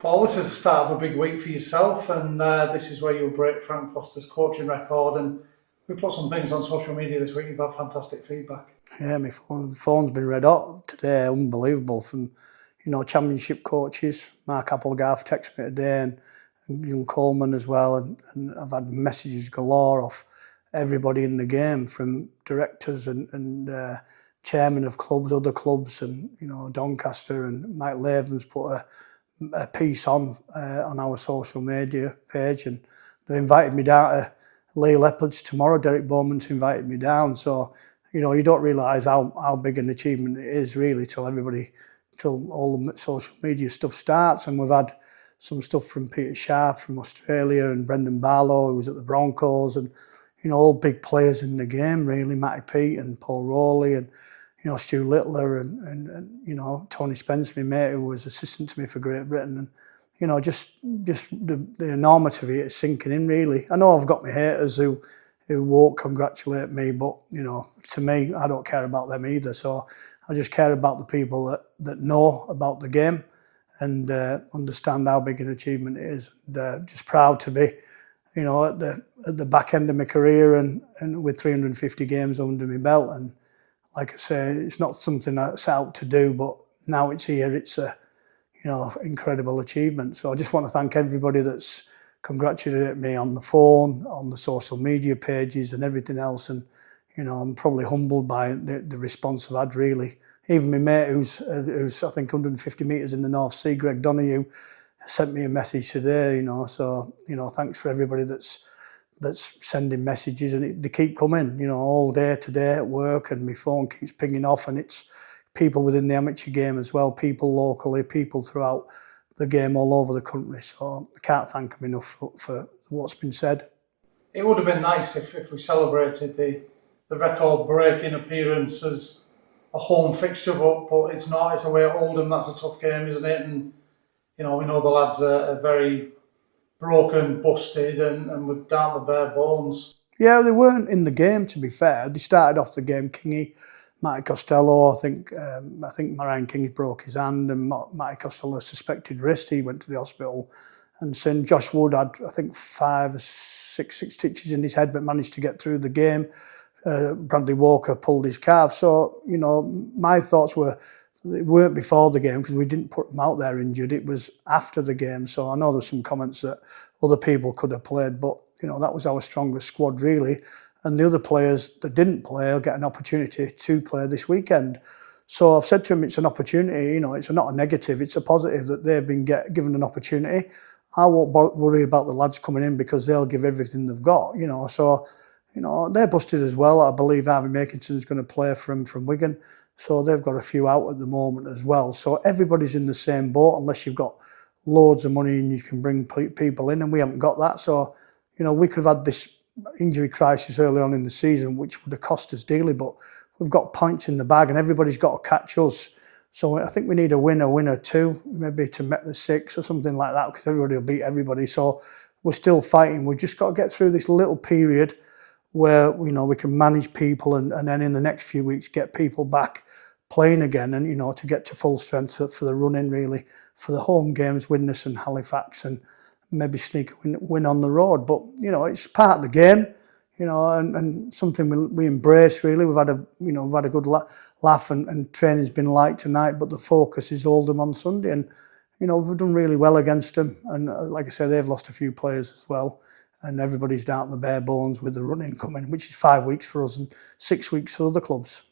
Paul, this is the start of a big week for yourself, and this is where you'll break Frank Foster's coaching record. And we put some things on social media this week. You've had fantastic feedback. Yeah, my phone's been red hot today. Unbelievable from championship coaches. Mark Applegarth texted me today, and young Coleman as well. And I've had messages galore off everybody in the game, from directors and chairmen of clubs, other clubs, and Doncaster and Mike Laven's put a piece on our social media page, and they invited me down to Lee Leopards tomorrow. Derek Bowman's invited me down, so you don't realise how big an achievement it is really till all the social media stuff starts. And we've had some stuff from Peter Sharp from Australia, and Brendan Barlow, who was at the Broncos, and all big players in the game really, Matty Pete and Paul Crarey, and Stu Littler and Tony Spence, my mate, who was assistant to me for Great Britain. And just the enormity of it is sinking in really. I know I've got my haters who won't congratulate me, but to me, I don't care about them either. So I just care about the people that know about the game and understand how big an achievement it is. And just proud to be at the back end of my career and with 350 games under my belt. And like I say, it's not something I set out to do, but now it's here. It's a incredible achievement. So I just want to thank everybody that's congratulated me on the phone, on the social media pages, and everything else. And I'm probably humbled by the response I've had. Really, even my mate, who's I think 150 metres in the North Sea, Greg Donoghue, sent me a message today. So thanks for everybody that's sending messages, and they keep coming, all day today at work, and my phone keeps pinging off, and it's people within the amateur game as well, people locally, people throughout the game all over the country. So I can't thank them enough for what's been said. It would have been nice if we celebrated the record-breaking appearance as a home fixture, but it's not. It's away at Oldham. That's a tough game, isn't it? And we know the lads are very broken, busted, and were down the bare bones. Yeah, they weren't in the game, to be fair. They started off the game, Kingy, Matty Costello, I think Marion Kingy broke his hand, and Matty Costello suspected wrist. He went to the hospital. And then Josh Wood had, I think, 5 or 6 stitches in his head, but managed to get through the game. Bradley Walker pulled his calf. So, my thoughts were, it weren't before the game because we didn't put them out there injured. It was after the game. So I know there's some comments that other people could have played, but that was our strongest squad really. And the other players that didn't play will get an opportunity to play this weekend. So I've said to them, it's an opportunity. It's not a negative. It's a positive that they've been given an opportunity. I won't worry about the lads coming in because they'll give everything they've got. So they're busted as well. I believe Harvey Makinson's going to play from Wigan. So they've got a few out at the moment as well. So everybody's in the same boat unless you've got loads of money and you can bring people in, and we haven't got that. So, we could have had this injury crisis early on in the season, which would have cost us dearly, but we've got points in the bag and everybody's got to catch us. So I think we need a win or two, maybe to met the 6 or something like that, because everybody will beat everybody. So we're still fighting. We've just got to get through this little period where we can manage people and then in the next few weeks get people back playing again, and to get to full strength for the run-in really, for the home games, Widnes and Halifax, and maybe sneak a win on the road. But it's part of the game, and something we embrace really. We've had a good laugh, and training's been light tonight, but the focus is Oldham on Sunday, and we've done really well against them. And like I say, they've lost a few players as well. And everybody's down to the bare bones with the running coming, which is 5 weeks for us and 6 weeks for other clubs.